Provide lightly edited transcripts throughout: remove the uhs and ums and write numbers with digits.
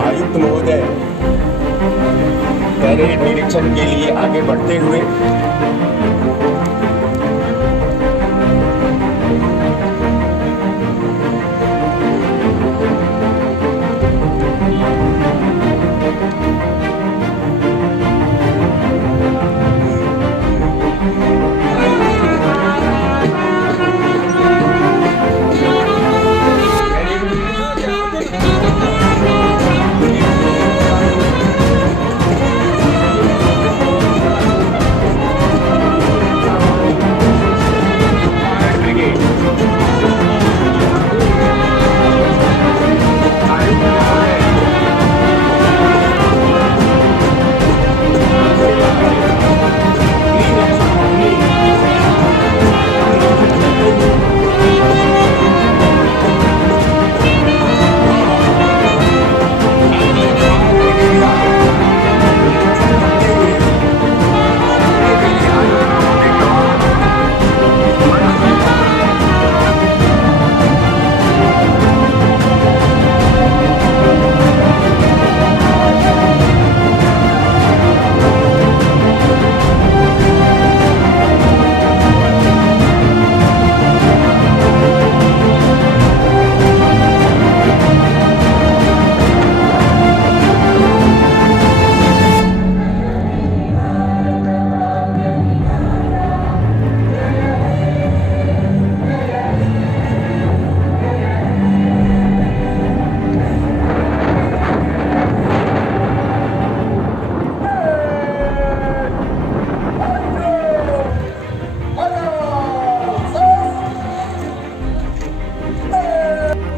आयुक्त महोदय परेड निरीक्षण के लिए आगे बढ़ते हुए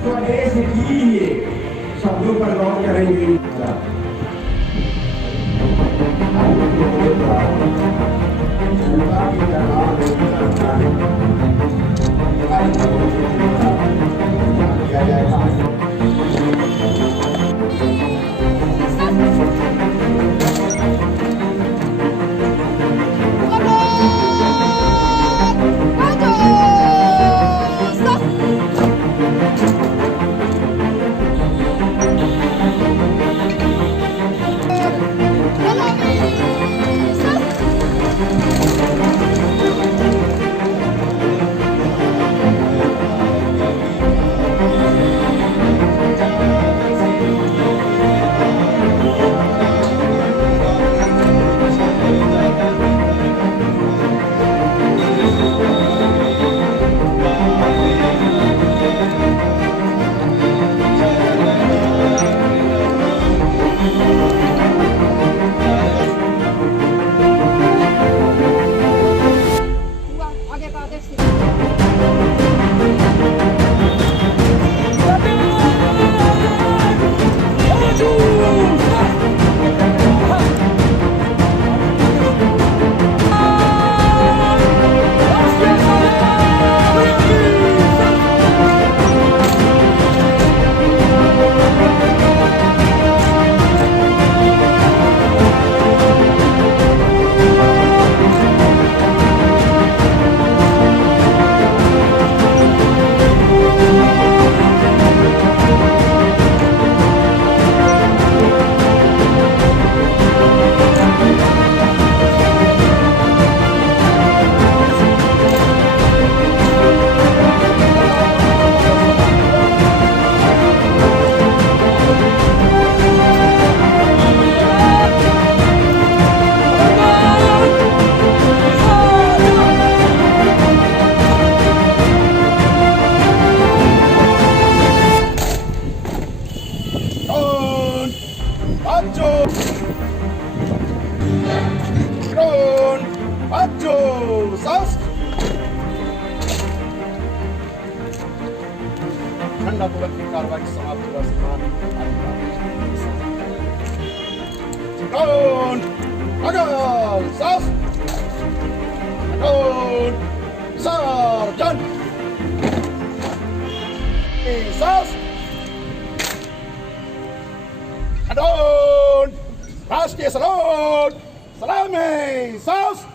स्वदेश की शब्दों पर गौर करेंगे। मामला तुरंत की कार्रवाई समाप्त हुआ समान डाउन अगर सास डाउन सर्जन सास डाउन राष्ट्रीय सलाम सलामी सास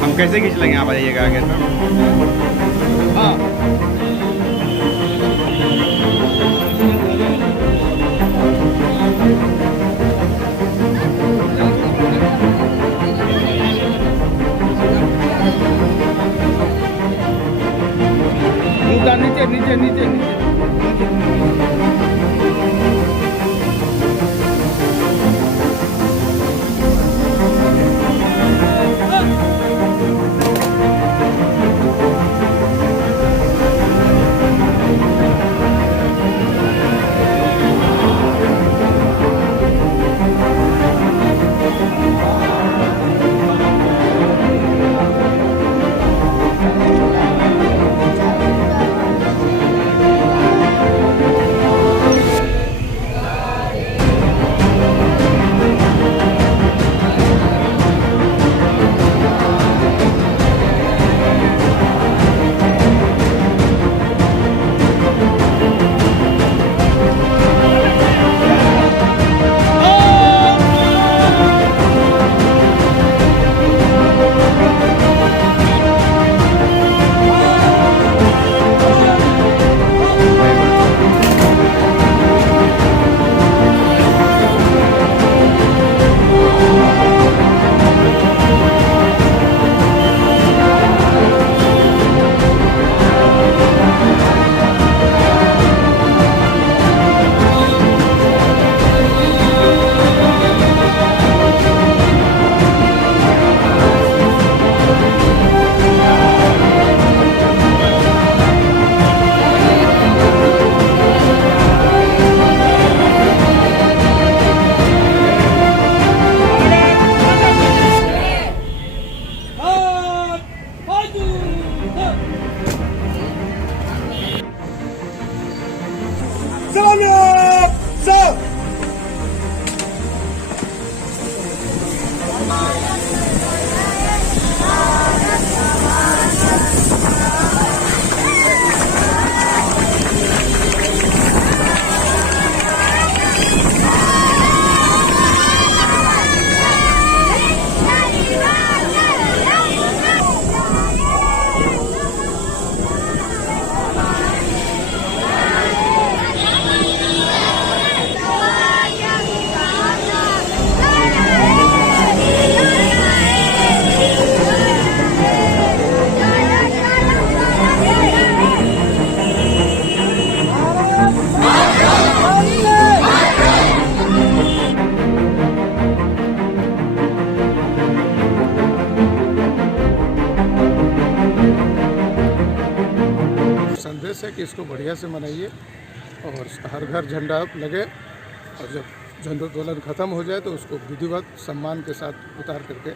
हम कैसे खींच लेंगे, आप आइएगा आगे तो। हाँ नीचे नीचे नीचे नीचे इसको बढ़िया से मनाइए और हर घर झंडा लगे, और जब झंडोत्तोलन ख़त्म हो जाए तो उसको विधिवत सम्मान के साथ उतार करके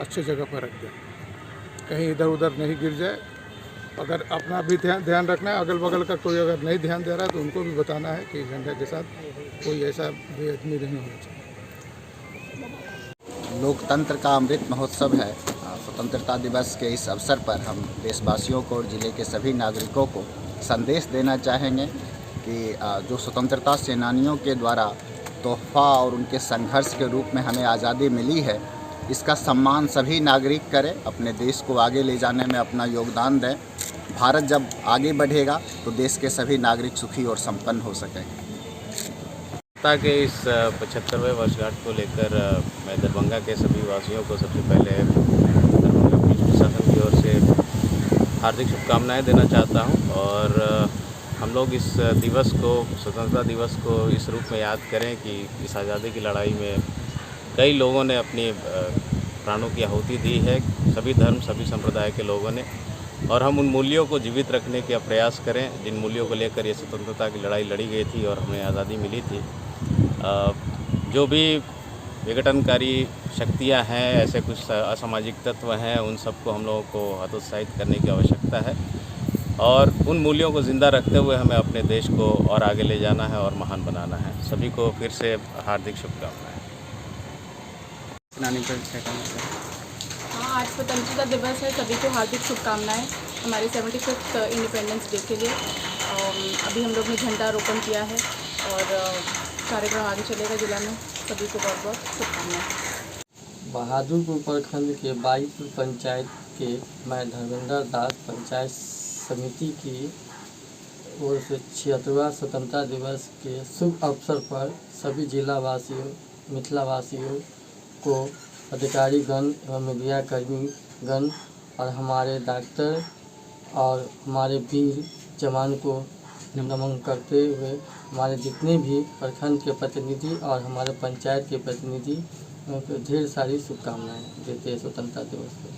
अच्छे जगह पर रख दें, कहीं इधर उधर नहीं गिर जाए। अगर अपना भी ध्यान रखना है, अगल बगल का कोई अगर नहीं ध्यान दे रहा है तो उनको भी बताना है कि झंडे के साथ कोई ऐसा बेअदबी नहीं होना चाहिए। लोकतंत्र का अमृत महोत्सव है। स्वतंत्रता दिवस के इस अवसर पर हम देशवासियों को और ज़िले के सभी नागरिकों को संदेश देना चाहेंगे कि जो स्वतंत्रता सेनानियों के द्वारा तोहफा और उनके संघर्ष के रूप में हमें आज़ादी मिली है, इसका सम्मान सभी नागरिक करें, अपने देश को आगे ले जाने में अपना योगदान दें। भारत जब आगे बढ़ेगा तो देश के सभी नागरिक सुखी और संपन्न हो सकेंगे। स्वतंत्रता के इस 75वें वर्षगांठ को लेकर मैं दरभंगा के सभी वासियों को सबसे पहले दरभंगा पुलिस प्रशासन की ओर से हार्दिक शुभकामनाएं देना चाहता हूं, और हम लोग इस दिवस को, स्वतंत्रता दिवस को इस रूप में याद करें कि इस आज़ादी की लड़ाई में कई लोगों ने अपनी प्राणों की आहुति दी है, सभी धर्म सभी संप्रदाय के लोगों ने, और हम उन मूल्यों को जीवित रखने का प्रयास करें जिन मूल्यों को लेकर ये स्वतंत्रता की लड़ाई लड़ी गई थी और हमें आज़ादी मिली थी। जो भी विघटनकारी शक्तियां हैं, ऐसे कुछ असामाजिक तत्व हैं, उन सबको हम लोगों को हतोत्साहित करने की आवश्यकता है, और उन मूल्यों को ज़िंदा रखते हुए हमें अपने देश को और आगे ले जाना है और महान बनाना है। सभी को फिर से हार्दिक शुभकामनाएं। हाँ, आज स्वतंत्रता दिवस है, सभी को हार्दिक शुभकामनाएं हमारे 75th इंडिपेंडेंस डे के लिए। अभी हम लोग ने झंडारोपण किया है और कार्यक्रम आगे चलेगा जिला में। सभी को बहुत बहुत शुभकामनाएं। बहादुरपुर प्रखंड के बाईपुर पंचायत के मैं धर्मेंद्र दास पंचायत समिति की ओर से 76वां स्वतंत्रता दिवस के शुभ अवसर पर सभी जिला वासियों, मिथिला वासियों को, अधिकारीगण एवं मीडिया कर्मीगण और हमारे डॉक्टर और हमारे वीर जवान को नमन करते हुए हमारे जितने भी प्रखंड के प्रतिनिधि और हमारे पंचायत के प्रतिनिधि को ढेर सारी शुभकामनाएं देते हैं स्वतंत्रता दिवस पर।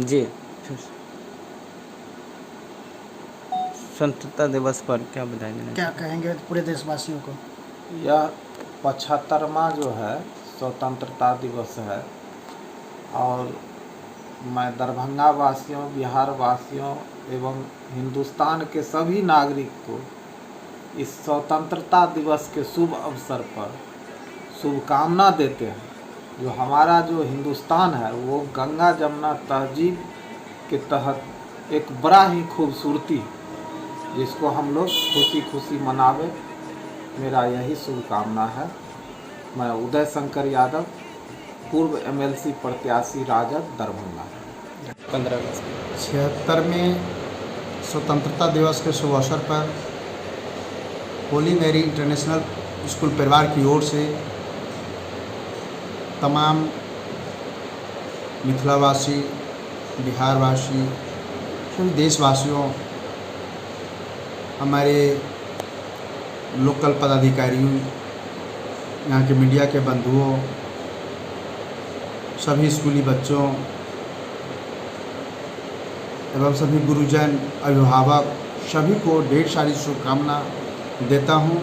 जी, स्वतंत्रता दिवस पर क्या बधाई देना, क्या कहेंगे पूरे देशवासियों को? यह 75वां जो है स्वतंत्रता दिवस है, और मैं दरभंगा वासियों, बिहार वासियों एवं हिंदुस्तान के सभी नागरिक को इस स्वतंत्रता दिवस के शुभ अवसर पर शुभकामना देते हैं। जो हमारा जो हिंदुस्तान है वो गंगा जमुना तहजीब के तहत एक बड़ा ही खूबसूरती है, जिसको हम लोग खुशी खुशी मनावे, मेरा यही शुभकामना है। मैं उदय शंकर यादव, पूर्व MLC प्रत्याशी राजद, दरभंगा। 76वें स्वतंत्रता दिवस के शुभ अवसर पर होली मेरी इंटरनेशनल स्कूल परिवार की ओर से तमाम मिथिलावासी, बिहारवासी, सभी देशवासियों, हमारे लोकल पदाधिकारियों, यहाँ के मीडिया के बंधुओं, सभी स्कूली बच्चों एवं सभी गुरुजन, अभिभावक, सभी को ढेर सारी शुभकामना देता हूँ।